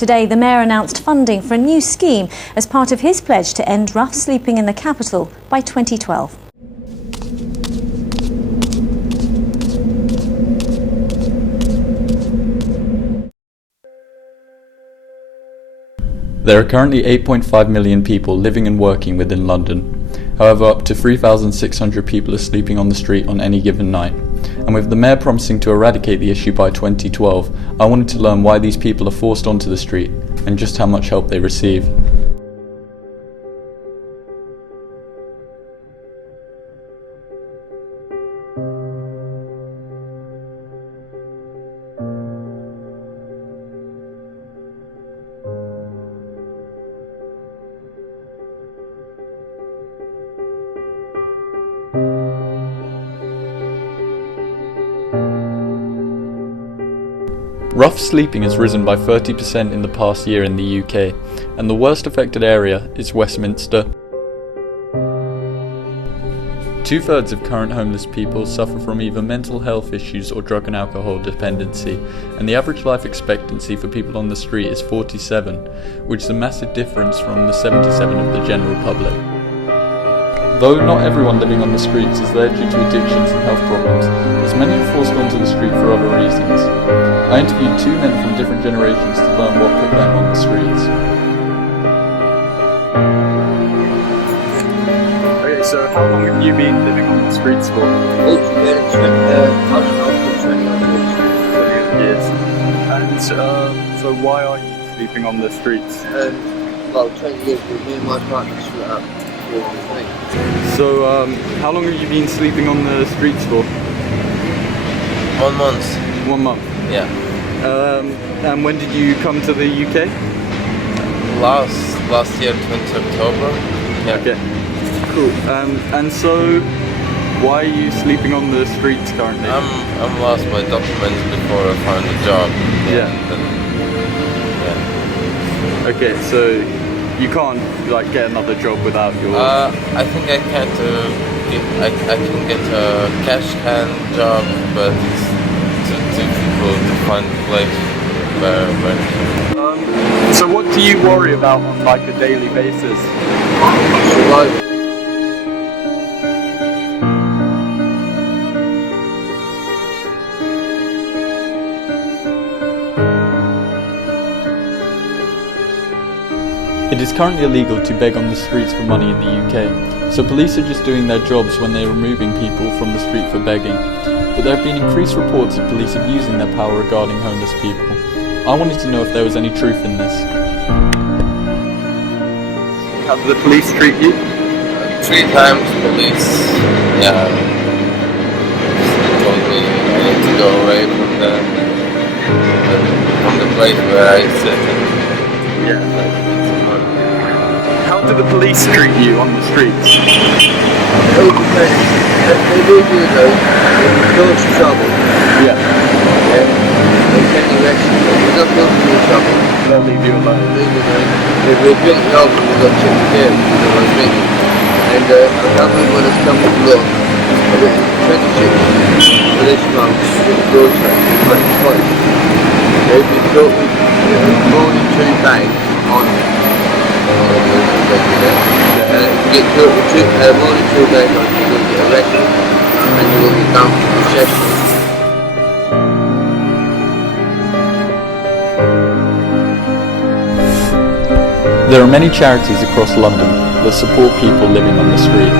Today, the Mayor announced funding for a new scheme as part of his pledge to end rough sleeping in the capital by 2012. There are currently 8.5 million people living and working within London. However, up to 3,600 people are sleeping on the street on any given night. And with the Mayor promising to eradicate the issue by 2012, I wanted to learn why these people are forced onto the street and just how much help they receive. Rough sleeping has risen by 30% in the past year in the UK, and the worst affected area is Westminster. 2/3 of current homeless people suffer from either mental health issues or drug and alcohol dependency, and the average life expectancy for people on the street is 47, which is a massive difference from the 77 of the general public. Though not everyone living on the streets is there due to addictions and health problems, as many are forced onto the street for other reasons. I interviewed two men from different generations to learn what put them on the streets. Okay, so how long have you been living on the streets for? 20 years. And so why are you sleeping on the streets? Well, 20 years with me and my partner split up. So how long have you been sleeping on the streets for? 1 month. 1 month? Yeah. And when did you come to the UK? Last year, 20th October. Yeah. Okay. Cool. And so, why are you sleeping on the streets currently? I'm lost my documents before I find a job. Yeah. Yeah. Okay, so you can't like get another job without your. I think I can't. I can get a cash hand job, but it's too difficult to find a place where. So what do you worry about on like a daily basis? Survival. It is currently illegal to beg on the streets for money in the UK, so police are just doing their jobs when they are removing people from the street for begging. But there have been increased reports of police abusing their power regarding homeless people. I wanted to know if there was any truth in this. How do the police treat you? 3 times police, told me I need to go away from the place where I sit. How do the police treat you on the streets? They leave you alone, they cause trouble. Yeah. They can arrest you, but you're not going to do trouble. They'll leave you alone. Leave you alone. If we drink alcohol, we've got to check the beer, you know what I'm drinking. And I can't remember when it's come to law. I got 26 for this month, with the daughter, like twice. They've been caught with more than 2 bags on them. If you get caught with more than 2 bags on, you will get arrested and you will be done for possession. There are many charities across London that support people living on the street.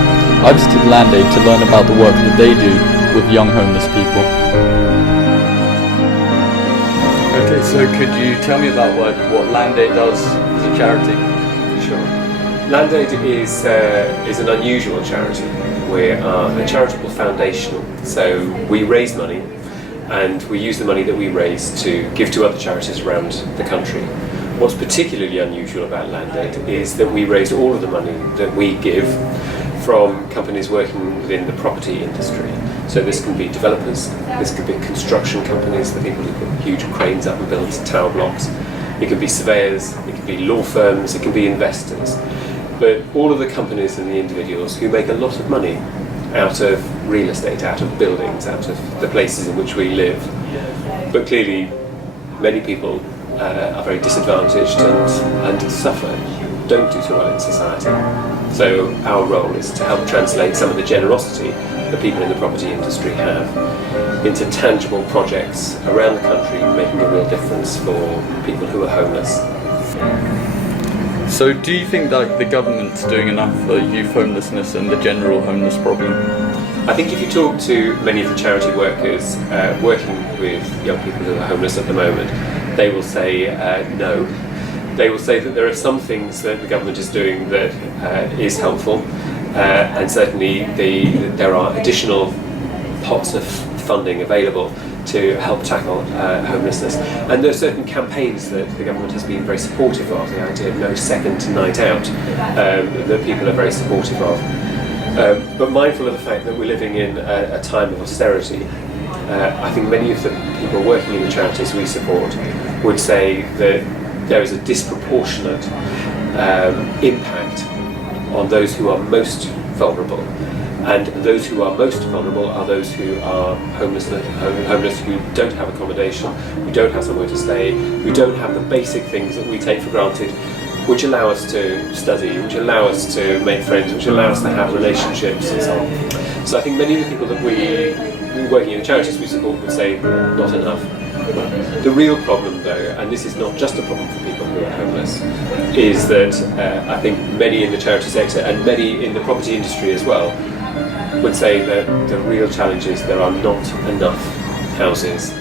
I visited Land Aid to learn about the work that they do with young homeless people. Okay, so could you tell me about what Land Aid does as a charity? Sure. Land Aid is an unusual charity. We're a charitable foundation, so we raise money and we use the money that we raise to give to other charities around the country. What's particularly unusual about Land Aid is that we raise all of the money that we give from companies working within the property industry. So this can be developers, this can be construction companies, the people who put huge cranes up and build tower blocks. It can be surveyors, it can be law firms, it can be investors. But all of the companies and the individuals who make a lot of money out of real estate, out of buildings, out of the places in which we live. But clearly, many people are very disadvantaged and suffer, don't do so well in society. So our role is to help translate some of the generosity that people in the property industry have into tangible projects around the country, making a real difference for people who are homeless. So do you think that the government's doing enough for youth homelessness and the general homeless problem? I think if you talk to many of the charity workers working with young people who are homeless at the moment, they will say no. They will say that there are some things that the government is doing that is helpful, and certainly there are additional pots of funding available to help tackle homelessness. And there are certain campaigns that the government has been very supportive of, the idea of no second night out, that people are very supportive of. But mindful of the fact that we're living in a time of austerity, I think many of the people working in the charities we support would say that there is a disproportionate impact on those who are most vulnerable. And those who are most vulnerable are those who are homeless, who don't have accommodation, who don't have somewhere to stay, who don't have the basic things that we take for granted, which allow us to study, which allow us to make friends, which allow us to have relationships and so on. So I think many of the people that we working in the charities we support would say not enough. The real problem though, and this is not just a problem for people who are homeless, is that I think many in the charity sector and many in the property industry as well would say that the real challenge is there are not enough houses.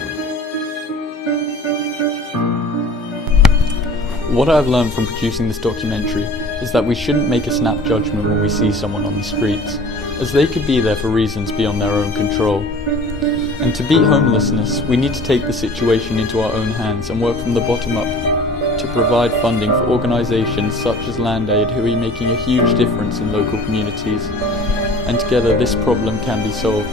What I've learned from producing this documentary is that we shouldn't make a snap judgment when we see someone on the streets, as they could be there for reasons beyond their own control. And to beat homelessness, we need to take the situation into our own hands and work from the bottom up to provide funding for organisations such as Land Aid, who are making a huge difference in local communities. And together this problem can be solved.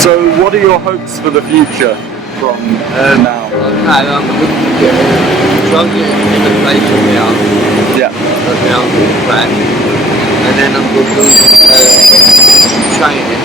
So what are your hopes for the future from now? I'm looking to try and get in a place now. Yeah. Now I'm going back. And then I'm going to do training.